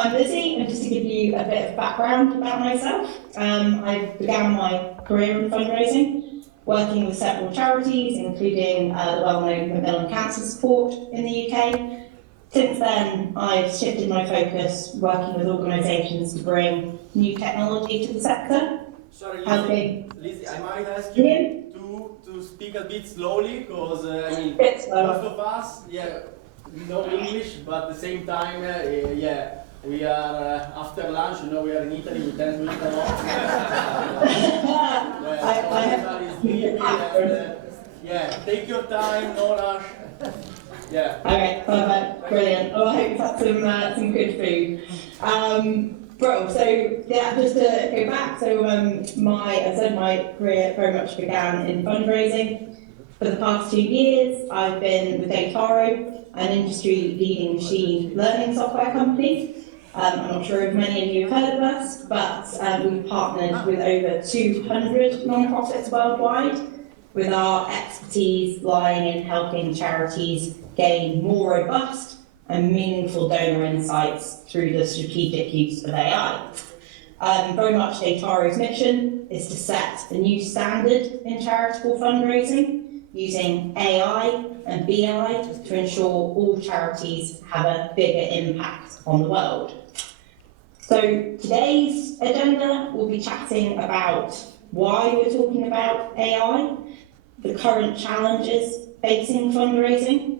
I'm Lizzie, and just to give you a bit of background about myself, I began my career in fundraising, working with several charities, including the well-known Macmillan Cancer Support in the UK. Since then, I've shifted my focus working with organisations to bring new technology to the sector. Sorry, helping... Lizzie, I might ask you to speak a bit slowly, because most of us, we know English, but at the same time, we are after lunch. We are in Italy. We tend to eat a lot. Everybody is sleepy, and take your time, no rush. Okay, perfect, brilliant. Well, I hope you've had some good food. Just to go back, my career very much began in fundraising. For the past 2 years, I've been with DATARO, an industry-leading machine learning software company. I'm not sure if many of you have heard of us, but we've partnered with over 200 non-profits worldwide, with our expertise lying in helping charities gain more robust and meaningful donor insights through the strategic use of AI. Very much DATARO's mission is to set a new standard in charitable fundraising, using AI and BI to ensure all charities have a bigger impact on the world. So today's agenda, we'll be chatting about why we're talking about AI, the current challenges facing fundraising,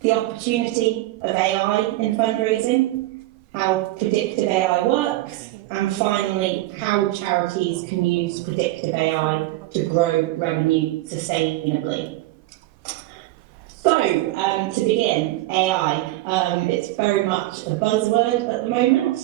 the opportunity of AI in fundraising, how predictive AI works, and finally, how charities can use predictive AI to grow revenue sustainably. So, to begin, AI. It's very much a buzzword at the moment.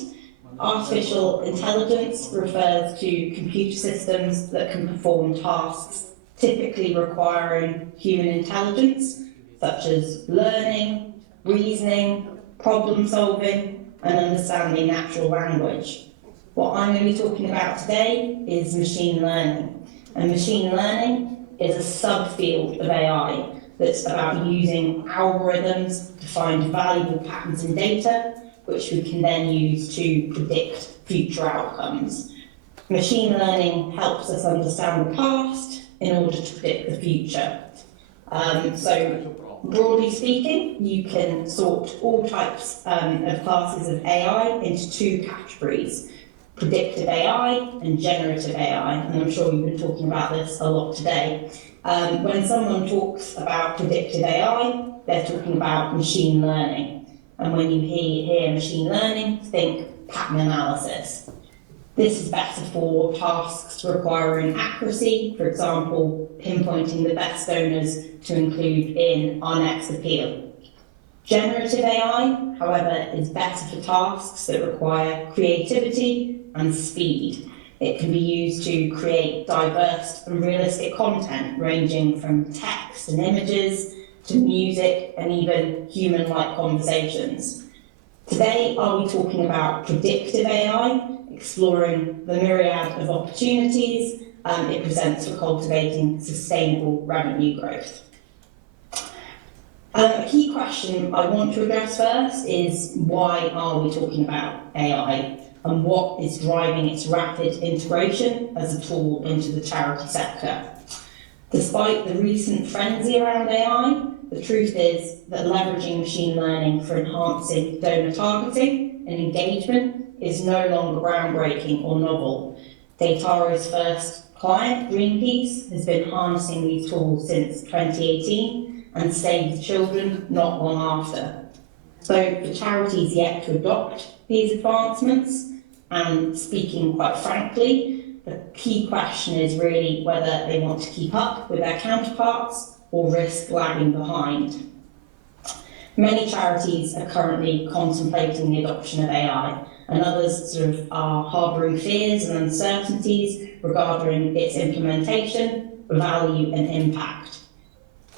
Artificial intelligence refers to computer systems that can perform tasks typically requiring human intelligence, such as learning, reasoning, problem solving, and understanding natural language. What I'm going to be talking about today is machine learning. And machine learning is a subfield of AI that's about using algorithms to find valuable patterns in data, which we can then use to predict future outcomes. Machine learning helps us understand the past in order to predict the future. So broadly speaking, you can sort all types of classes of AI into 2 categories: predictive AI and generative AI, and I'm sure you've been talking about this a lot today. When someone talks about predictive AI, they're talking about machine learning. And when you hear machine learning, think pattern analysis. This is better for tasks requiring accuracy, for example, pinpointing the best donors to include in our next appeal. Generative AI, however, is better for tasks that require creativity and speed. It can be used to create diverse and realistic content, ranging from text and images to music and even human-like conversations. Today, I'll be talking about predictive AI, exploring the myriad of opportunities it presents for cultivating sustainable revenue growth. A key question I want to address first is, why are we talking about AI, and what is driving its rapid integration as a tool into the charity sector? Despite the recent frenzy around AI, the truth is that leveraging machine learning for enhancing donor targeting and engagement is no longer groundbreaking or novel. DATARO's first client, Greenpeace, has been harnessing these tools since 2018 and saved children not long after. So for charities yet to adopt these advancements, and speaking quite frankly, the key question is really whether they want to keep up with their counterparts or risk lagging behind. Many charities are currently contemplating the adoption of AI, and others are harbouring fears and uncertainties regarding its implementation, value and impact.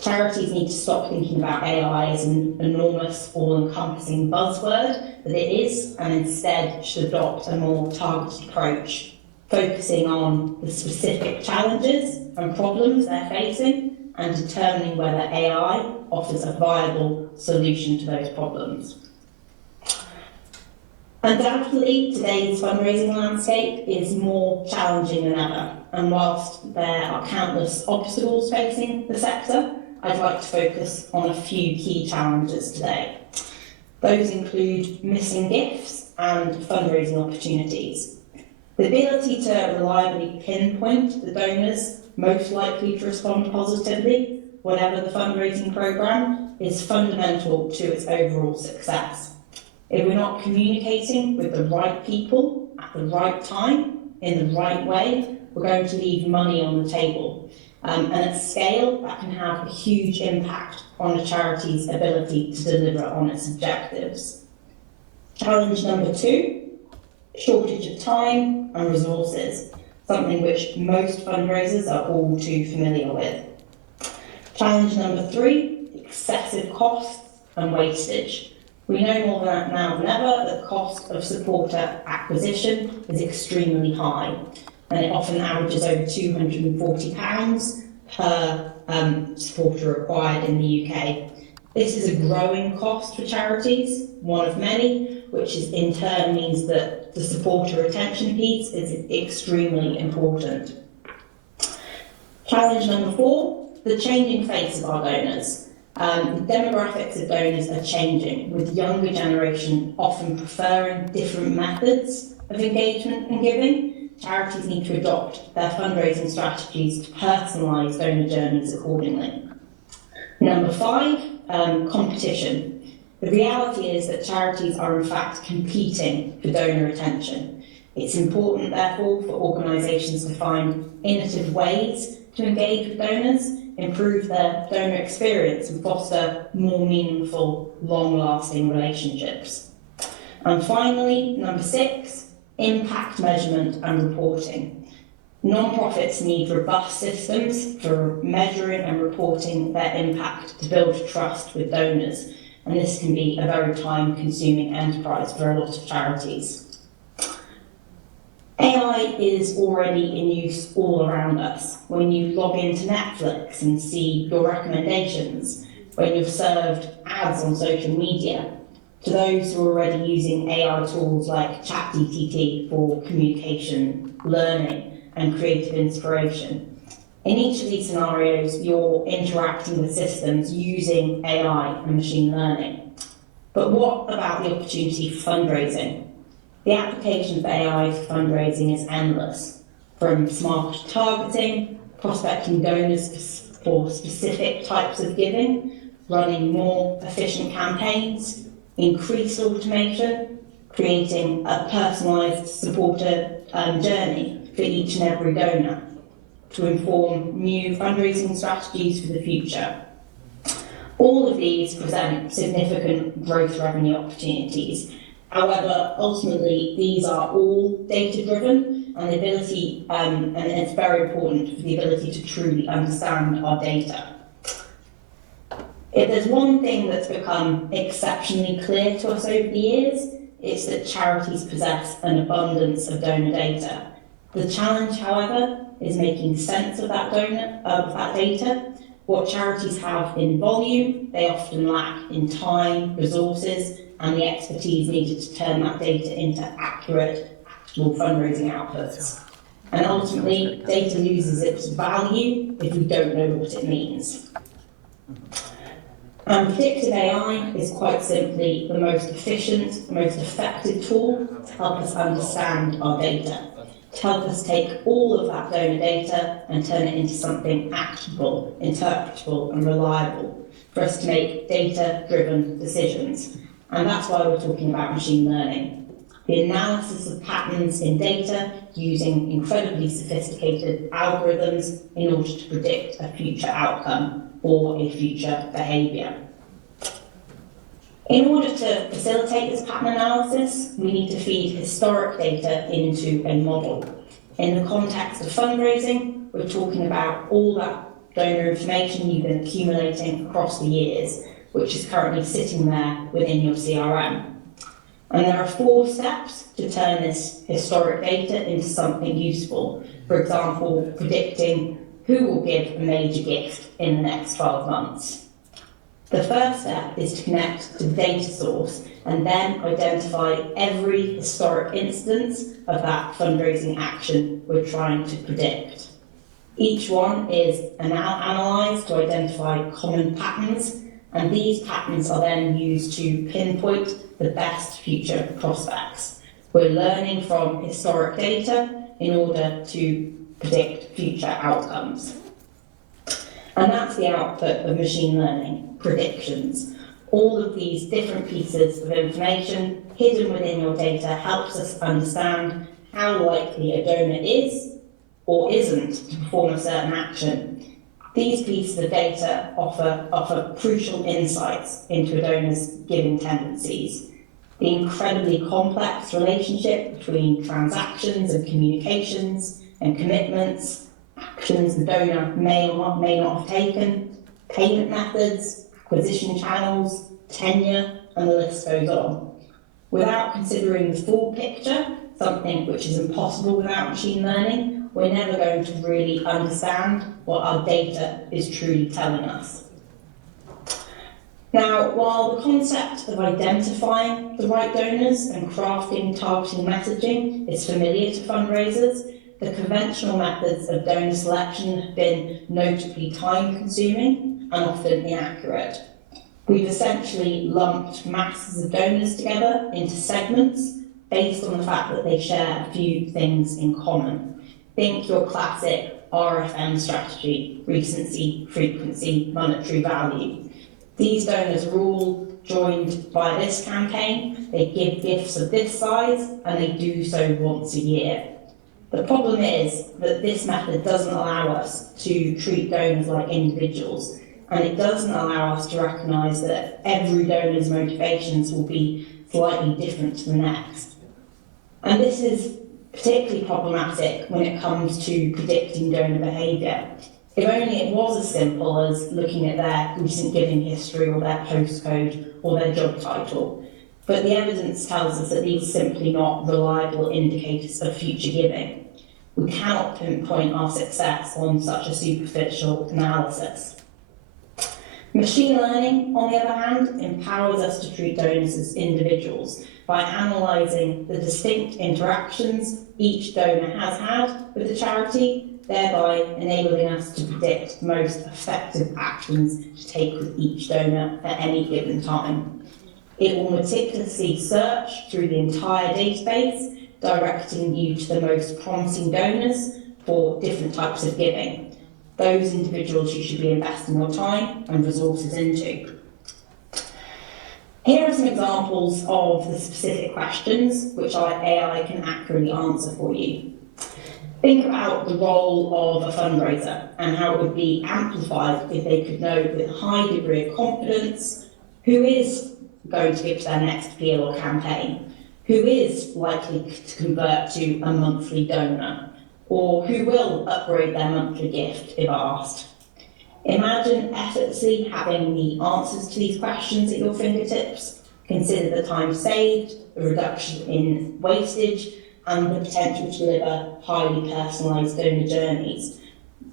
Charities need to stop thinking about AI as an enormous, all-encompassing buzzword that it is, and instead should adopt a more targeted approach, focusing on the specific challenges and problems they're facing and determining whether AI offers a viable solution to those problems. Undoubtedly, today's fundraising landscape is more challenging than ever, and whilst there are countless obstacles facing the sector, I'd like to focus on a few key challenges today. Those include missing gifts and fundraising opportunities. The ability to reliably pinpoint the donors most likely to respond positively, whatever the fundraising programme, is fundamental to its overall success. If we're not communicating with the right people at the right time, in the right way, we're going to leave money on the table. And at scale, that can have a huge impact on a charity's ability to deliver on its objectives. Challenge number 2, shortage of time and resources, something which most fundraisers are all too familiar with. Challenge number 3, excessive costs and wastage. We know more now than ever that the cost of supporter acquisition is extremely high, and it often averages over £240 per supporter required in the UK. This is a growing cost for charities, one of many, which is in turn means that the supporter retention piece is extremely important. Challenge number 4, the changing face of our donors. The demographics of donors are changing, with younger generation often preferring different methods of engagement and giving. Charities need to adopt their fundraising strategies to personalise donor journeys accordingly. Number 5, competition. The reality is that charities are in fact competing for donor attention. It's important, therefore, for organisations to find innovative ways to engage with donors, improve their donor experience and foster more meaningful, long-lasting relationships. And finally, number 6, impact measurement and reporting. Non-profits need robust systems for measuring and reporting their impact to build trust with donors, and this can be a very time-consuming enterprise for a lot of charities. AI is already in use all around us. When you log into Netflix and see your recommendations, when you're served ads on social media, to those who are already using AI tools like ChatGPT for communication, learning, and creative inspiration. In each of these scenarios, you're interacting with systems using AI and machine learning. But what about the opportunity for fundraising? The application of AI for fundraising is endless, from smart targeting, prospecting donors for specific types of giving, running more efficient campaigns, increased automation, creating a personalised supporter journey for each and every donor to inform new fundraising strategies for the future. All of these present significant growth revenue opportunities. However, ultimately, these are all data-driven, and the ability, and it's very important for the ability to truly understand our data. If there's one thing that's become exceptionally clear to us over the years, it's that charities possess an abundance of donor data. The challenge, however, is making sense of that data. What charities have in volume, they often lack in time, resources, and the expertise needed to turn that data into accurate, actionable fundraising outputs. And ultimately, data loses its value if we don't know what it means. And predictive AI is quite simply the most efficient, most effective tool to help us understand our data, to help us take all of that donor data and turn it into something actionable, interpretable, and reliable for us to make data-driven decisions. And that's why we're talking about machine learning. The analysis of patterns in data using incredibly sophisticated algorithms in order to predict a future outcome or a future behaviour. In order to facilitate this pattern analysis, we need to feed historic data into a model. In the context of fundraising, we're talking about all that donor information you've been accumulating across the years, which is currently sitting there within your CRM. And there are 4 steps to turn this historic data into something useful. For example, predicting who will give a major gift in the next 12 months. The first step is to connect to the data source and then identify every historic instance of that fundraising action we're trying to predict. Each one is analysed to identify common patterns, and these patterns are then used to pinpoint the best future prospects. We're learning from historic data in order to predict future outcomes. And that's the output of machine learning, predictions. All of these different pieces of information hidden within your data helps us understand how likely a donor is or isn't to perform a certain action. These pieces of data offer crucial insights into a donor's giving tendencies. The incredibly complex relationship between transactions and communications and commitments, actions the donor may or may not have taken, payment methods, acquisition channels, tenure, and the list goes on. Without considering the full picture, something which is impossible without machine learning, we're never going to really understand what our data is truly telling us. Now, while the concept of identifying the right donors and crafting targeting messaging is familiar to fundraisers, the conventional methods of donor selection have been notably time-consuming and often inaccurate. We've essentially lumped masses of donors together into segments based on the fact that they share a few things in common. Think your classic RFM strategy: recency, frequency, monetary value. These donors are all joined by this campaign. They give gifts of this size, and they do so once a year. The problem is that this method doesn't allow us to treat donors like individuals, and it doesn't allow us to recognise that every donor's motivations will be slightly different to the next. And this is particularly problematic when it comes to predicting donor behaviour. If only it was as simple as looking at their recent giving history or their postcode or their job title. But the evidence tells us that these are simply not reliable indicators of future giving. We cannot pinpoint our success on such a superficial analysis. Machine learning, on the other hand, empowers us to treat donors as individuals by analysing the distinct interactions each donor has had with the charity, thereby enabling us to predict the most effective actions to take with each donor at any given time. It will meticulously search through the entire database, directing you to the most promising donors for different types of giving, those individuals you should be investing your time and resources into. Here are some examples of the specific questions which our AI can accurately answer for you. Think about the role of a fundraiser and how it would be amplified if they could know with a high degree of confidence who is going to give to their next appeal or campaign, who is likely to convert to a monthly donor, or who will upgrade their monthly gift if asked. Imagine effortlessly having the answers to these questions at your fingertips. Consider the time saved, the reduction in wastage, and the potential to deliver highly personalised donor journeys,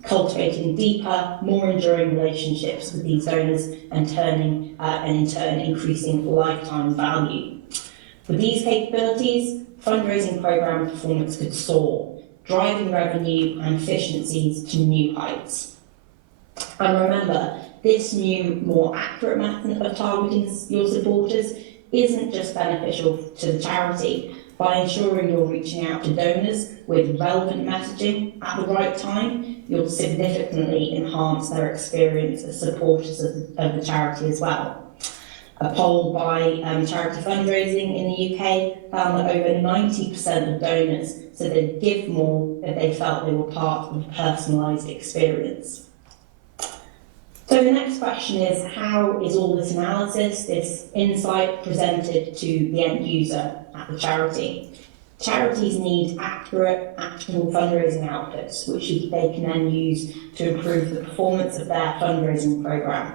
cultivating deeper, more enduring relationships with these donors and in turn increasing lifetime value. With these capabilities, fundraising programme performance could soar, driving revenue and efficiencies to new heights. And remember, this new, more accurate method of targeting your supporters isn't just beneficial to the charity. By ensuring you're reaching out to donors with relevant messaging at the right time, you'll significantly enhance their experience as supporters of the charity as well. A poll by Charity Fundraising in the UK found that over 90% of donors said they'd give more if they felt they were part of a personalised experience. So the next question is, how is all this analysis, this insight presented to the end user at the charity? Charities need accurate, actionable fundraising outputs, which they can then use to improve the performance of their fundraising programme.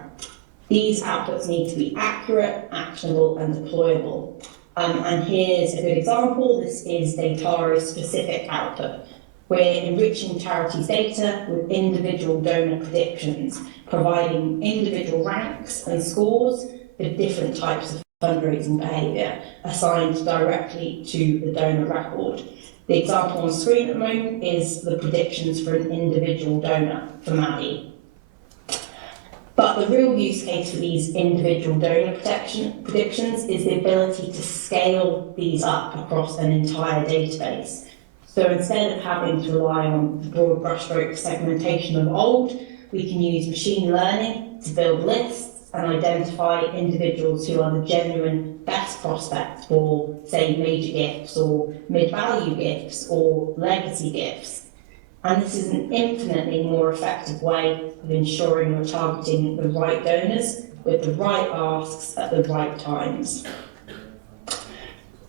These outputs need to be accurate, actionable, and deployable. And here's a good example. This is DATARO's specific output. We're enriching charities' data with individual donor predictions, providing individual ranks and scores for different types of fundraising behaviour assigned directly to the donor record. The example on screen at the moment is the predictions for an individual donor for Maddie. But the real use case for these individual donor predictions is the ability to scale these up across an entire database. So instead of having to rely on the broad brushstroke segmentation of old, we can use machine learning to build lists and identify individuals who are the genuine best prospects for, say, major gifts or mid-value gifts or legacy gifts. And this is an infinitely more effective way of ensuring we're targeting the right donors with the right asks at the right times.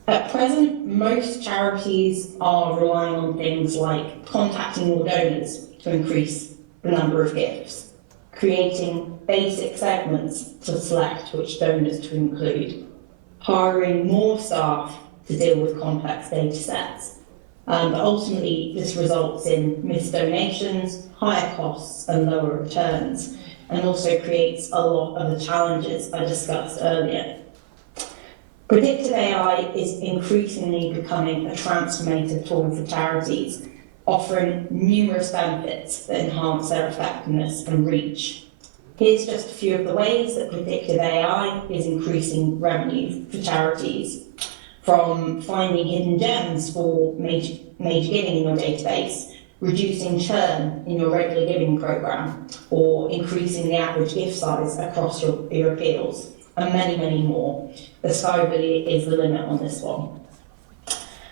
At present, most charities are relying on things like contacting more donors to increase the number of gifts, creating basic segments to select which donors to include, hiring more staff to deal with complex data sets. But ultimately, this results in missed donations, higher costs and lower returns, and also creates a lot of the challenges I discussed earlier. Predictive AI is increasingly becoming a transformative tool for charities, offering numerous benefits that enhance their effectiveness and reach. Here's just a few of the ways that predictive AI is increasing revenue for charities, from finding hidden gems for major giving in your database, reducing churn in your regular giving programme, or increasing the average gift size across your appeals, and many, many more. The sky really is the limit on this one.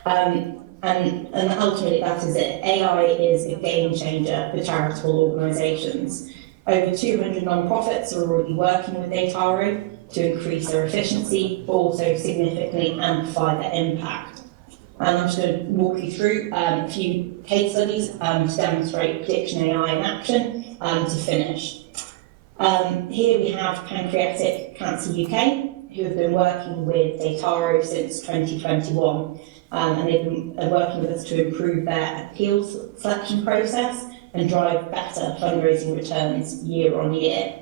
And ultimately that is it. AI is a game changer for charitable organisations. Over 200 non-profits are already working with DATARO to increase their efficiency, but also significantly amplify their impact. And I'm just going to walk you through a few case studies to demonstrate prediction AI in action to finish. Here we have Pancreatic Cancer UK, who have been working with DATARO since 2021, and they've been working with us to improve their appeals selection process and drive better fundraising returns year on year.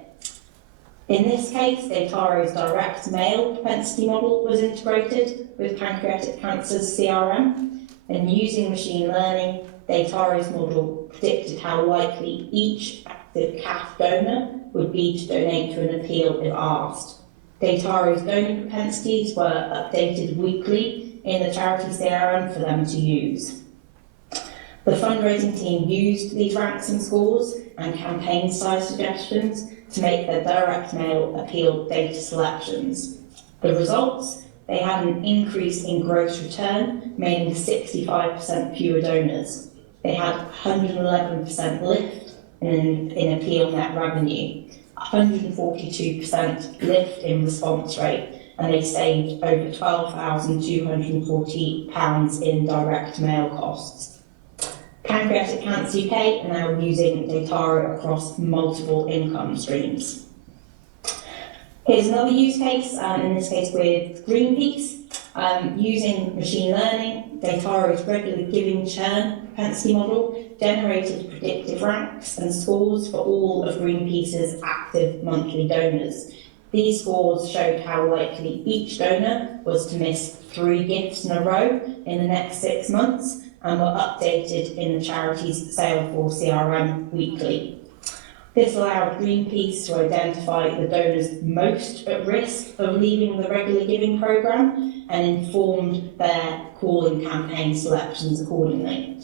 In this case, DATARO's direct mail propensity model was integrated with pancreatic cancer's CRM, and using machine learning, DATARO's model predicted how likely each active CAF donor would be to donate to an appeal if asked. DATARO's donor propensities were updated weekly in the charity CRM for them to use. The fundraising team used these ranks and scores and campaign size suggestions to make their direct mail appeal data selections. The results? They had an increase in gross return, meaning 65% fewer donors. They had 111% lift in appeal net revenue, 142% lift in response rate, and they saved over £12,240 in direct mail costs. Pancreatic Cancer UK are now using DATARO across multiple income streams. Here's another use case, in this case with Greenpeace. Using machine learning, DATARO's regular giving churn propensity model generated predictive ranks and scores for all of Greenpeace's active monthly donors. These scores showed how likely each donor was to miss 3 gifts in a row in the next 6 months, and were updated in the charity's Salesforce CRM weekly. This allowed Greenpeace to identify the donors most at risk of leaving the regular giving programme and informed their calling campaign selections accordingly.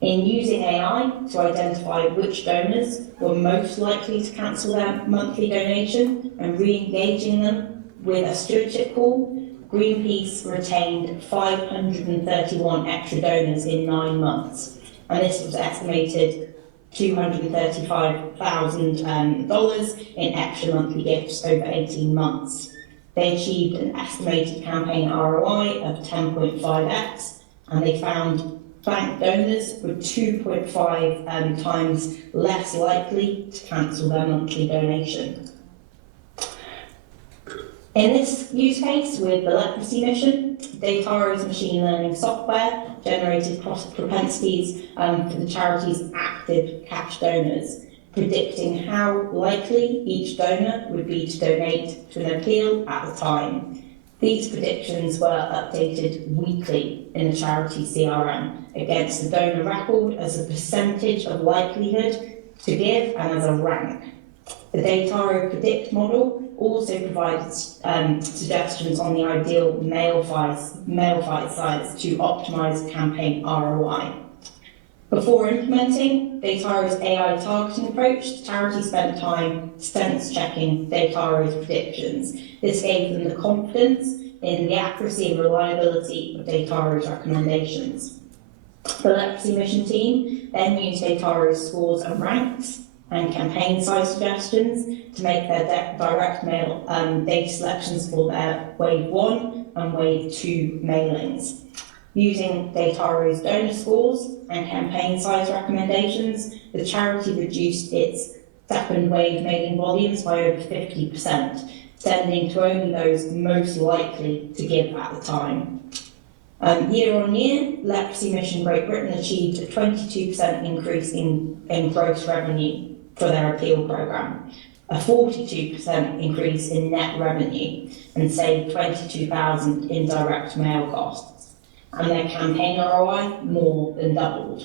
In using AI to identify which donors were most likely to cancel their monthly donation and re-engaging them with a stewardship call, Greenpeace retained 531 extra donors in 9 months, and this was estimated $235,000 in extra monthly gifts over 18 months. They achieved an estimated campaign ROI of 10.5x, and they found bank donors were 2.5 times less likely to cancel their monthly donation. In this use case with the leprosy mission, DATARO's machine learning software generated propensities for the charity's active cash donors, predicting how likely each donor would be to donate to an appeal at the time. These predictions were updated weekly in the charity CRM against the donor record as a percentage of likelihood to give and as a rank. The DATARO Predict model also provides suggestions on the ideal mail fight size to optimise campaign ROI. Before implementing DATARO's AI targeting approach, the charity spent time sense-checking DATARO's predictions. This gave them the confidence in the accuracy and reliability of DATARO's recommendations. The leprosy mission team then used DATARO's scores and ranks and campaign size suggestions to make their direct mail data selections for their Wave 1 and Wave 2 mailings. Using DATARO's donor scores and campaign size recommendations, the charity reduced its second wave mailing volumes by over 50%, sending to only those most likely to give at the time. Year on year, Leprosy Mission Great Britain achieved a 22% increase in gross revenue for their appeal programme, a 42% increase in net revenue, and saved $22,000 in direct mail costs. And their campaign ROI more than doubled.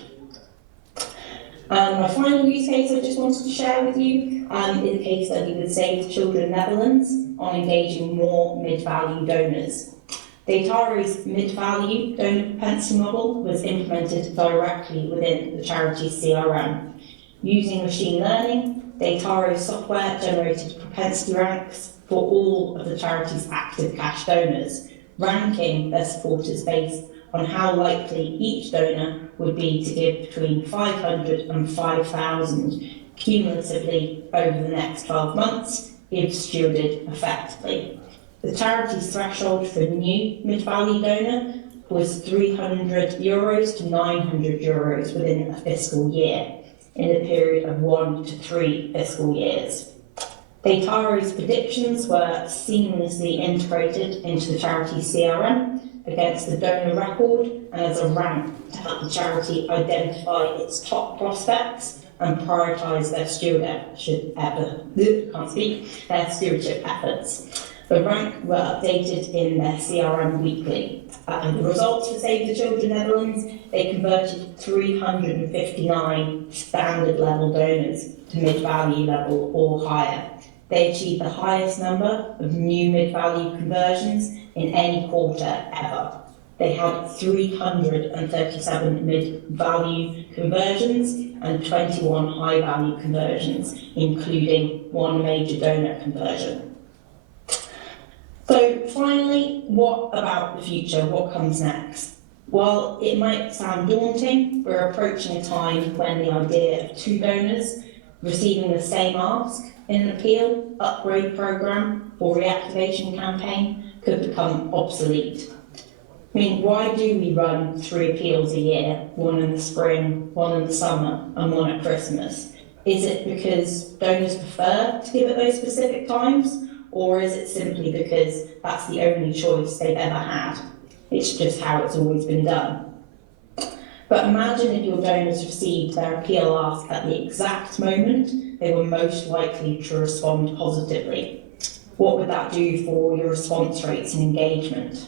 My final use case I just wanted to share with you is a case study with Save the Children Netherlands on engaging more mid-value donors. DATARO's mid-value donor propensity model was implemented directly within the charity's CRM. Using machine learning, DATARO's software generated propensity ranks for all of the charity's active cash donors, ranking their supporters based on how likely each donor would be to give between $500 and $5,000 cumulatively over the next 12 months if stewarded effectively. The charity's threshold for a new mid-value donor was €300 to €900 within a fiscal year, in a period of 1 to 3 fiscal years. DATARO's predictions were seamlessly integrated into the charity's CRM against the donor record and as a rank to help the charity identify its top prospects and prioritise their stewardship efforts. The rank were updated in their CRM weekly. The results for Save the Children Netherlands, they converted 359 standard level donors to mid-value level or higher. They achieved the highest number of new mid-value conversions in any quarter ever. They had 337 mid-value conversions and 21 high-value conversions, including one major donor conversion. So finally, what about the future? What comes next? While it might sound daunting, we're approaching a time when the idea of two donors receiving the same ask in an appeal, upgrade programme or reactivation campaign could become obsolete. I mean, why do we run 3 appeals a year, one in the spring, one in the summer and one at Christmas? Is it because donors prefer to give at those specific times, or is it simply because that's the only choice they've ever had? It's just how it's always been done. But imagine if your donors received their appeal ask at the exact moment they were most likely to respond positively. What would that do for your response rates and engagement?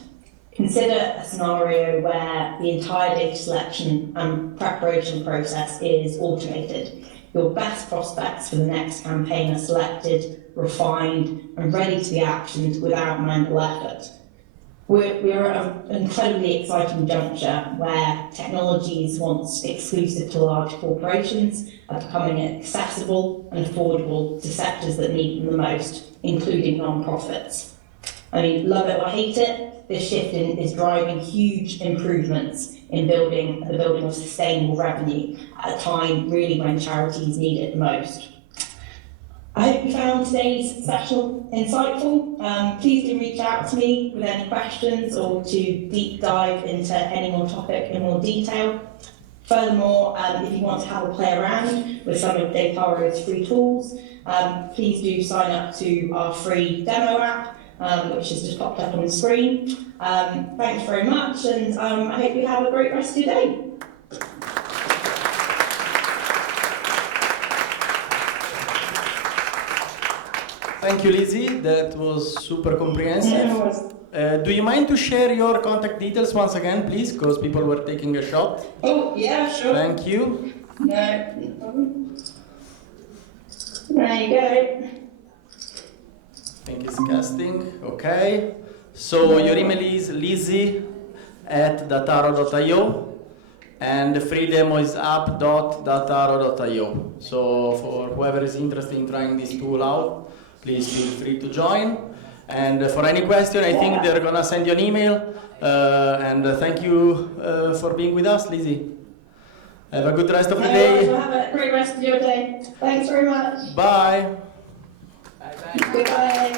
Consider a scenario where the entire data selection and preparation process is automated. Your best prospects for the next campaign are selected, refined, and ready to be actioned without manual effort. We're at an incredibly exciting juncture where technologies once exclusive to large corporations are becoming accessible and affordable to sectors that need them the most, including non-profits. I mean, love it or hate it, this shift is driving huge improvements in the building of sustainable revenue at a time really when charities need it the most. I hope you found today's session insightful. Please do reach out to me with any questions or to deep dive into any more topic in more detail. Furthermore, if you want to have a play around with some of DATARO's free tools, please do sign up to our free demo app which has just popped up on the screen. Thanks very much, and I hope you have a great rest of your day. Thank you, Lizzie. That was super comprehensive. Do you mind to share your contact details once again, please? Because people were taking a shot. Oh, yeah, sure. Thank you. No problem. There you go. I think it's casting. Okay. So your email is lizzie@dataro.io and the free demo is app.dataro.io. So for whoever is interested in trying this tool out, please feel free to join. And for any question, I think they're gonna send you an email. And thank you for being with us, Lizzie. Have a good rest of the day. Have a great rest of your day. Thanks very much. Bye. Goodbye.